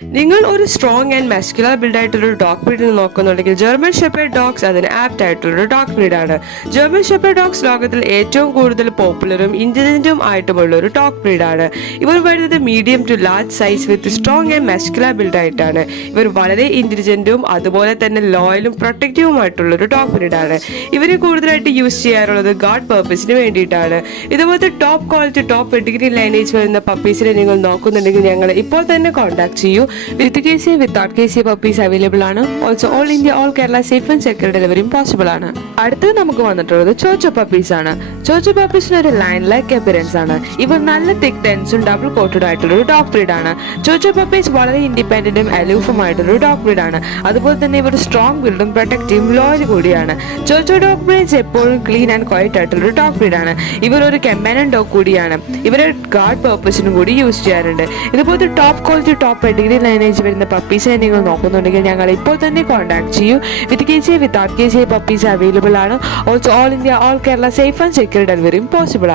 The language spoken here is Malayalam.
നിങ്ങൾ ഒരു സ്ട്രോങ് ആൻഡ് മസ്കുലർ ബിൽഡ് ആയിട്ടുള്ള ഡോഗ് ബ്രീഡ് നോക്കുന്നുണ്ടെങ്കിൽ ജർമ്മൻ ഷെപ്പേർഡ് ഡോഗ്സ് അതിന് ആപ്റ്റ് ആയിട്ടുള്ള ഡോഗ് ബ്രീഡാണ്. ജർമ്മൻ ഷെപ്പേർഡ് ഡോഗ്സ് ലോകത്തിൽ ഏറ്റവും കൂടുതൽ പോപ്പുലറും ഇന്റലിജന്റും ആയിട്ടുമുള്ള ഒരു ഡോഗ് ബ്രീഡാണ്. ഇവർ വരുന്നത് medium to large size with strong and muscular build ആയിട്ടാണ്. ഇവർ വളരെ ഇന്റലിജന്റും അതുപോലെ തന്നെ ലോയലും പ്രൊട്ടക്റ്റീവുമായിട്ടുള്ള ഒരു ഡോഗ് ബ്രീഡാണ്. ഇവരെ കൂടുതലായിട്ട് യൂസ് ചെയ്യാറുള്ളത് ഗാർഡ് പർപ്പസിന് വേണ്ടിയിട്ടാണ്. ഇതുപോലത്തെ top quality top pedigree lineage വരുന്ന പപ്പീസിനെ നിങ്ങൾ നോക്കുന്നുണ്ടെങ്കിൽ ഞങ്ങൾ ഇപ്പോൾ തന്നെ കോൺടാക്ട് ചെയ്യൂ. With KC, without KC puppies available ആണ്. Also all India, all Kerala safe and secure delivery possible ആണ്. അടുത്തത് നമുക്ക് വന്നിട്ടുള്ളത് ചോച്ചോ പപ്പീസ് ആണ്. ചോച്ചോ പപ്പീസിന് ഒരു ലൈൻ ലൈക്ക് അപ്പിയറൻസ് ആണ്. ഇവർ നല്ല തിക് ഡെൻസും ഡബിൾ കോട്ടഡ് ആയിട്ടുള്ള ഒരു ഡോഗ് ബ്രീഡ് ആണ്. ചോച്ചോ പപ്പീസ് വളരെ ഇൻഡിപെൻഡന്റും അലൂഫും ആയിട്ടുള്ള ഒരു ഡോഗ് ബ്രീഡ് ആണ്. അതുപോലെ തന്നെ ഇവർ സ്ട്രോങ് ബിൽഡും പ്രൊട്ടക്റ്റീവും ലോയൽ കൂടിയാണ്. ചോച്ചോ ഡോഗ് ബ്രീഡ്സ് എപ്പോഴും ക്ലീൻ ആൻഡ് ക്വയറ്റ് ആയിട്ടുള്ള ഒരു ഡോഗ് ബ്രീഡ് ആണ്. ഇവർ ഒരു കമ്പാനിയൻ ഡോഗ് കൂടിയാണ്. ഇവരെ ഗാർഡ് പർപ്പസിനും കൂടി യൂസ് ചെയ്യാറുണ്ട്. ഇതുപോലത്തെ top quality top pedigree lineage വരുന്ന പപ്പീസിനെ നിങ്ങൾ നോക്കുന്നുണ്ടെങ്കിൽ ഞങ്ങൾ ഇപ്പോൾ തന്നെ കോൺടാക്ട് ചെയ്യൂ. With KC, without KC puppies available ആണ്. Also all India, all Kerala safe and secure ഡെലിവറിയും പോസിബിൾ ആണ്.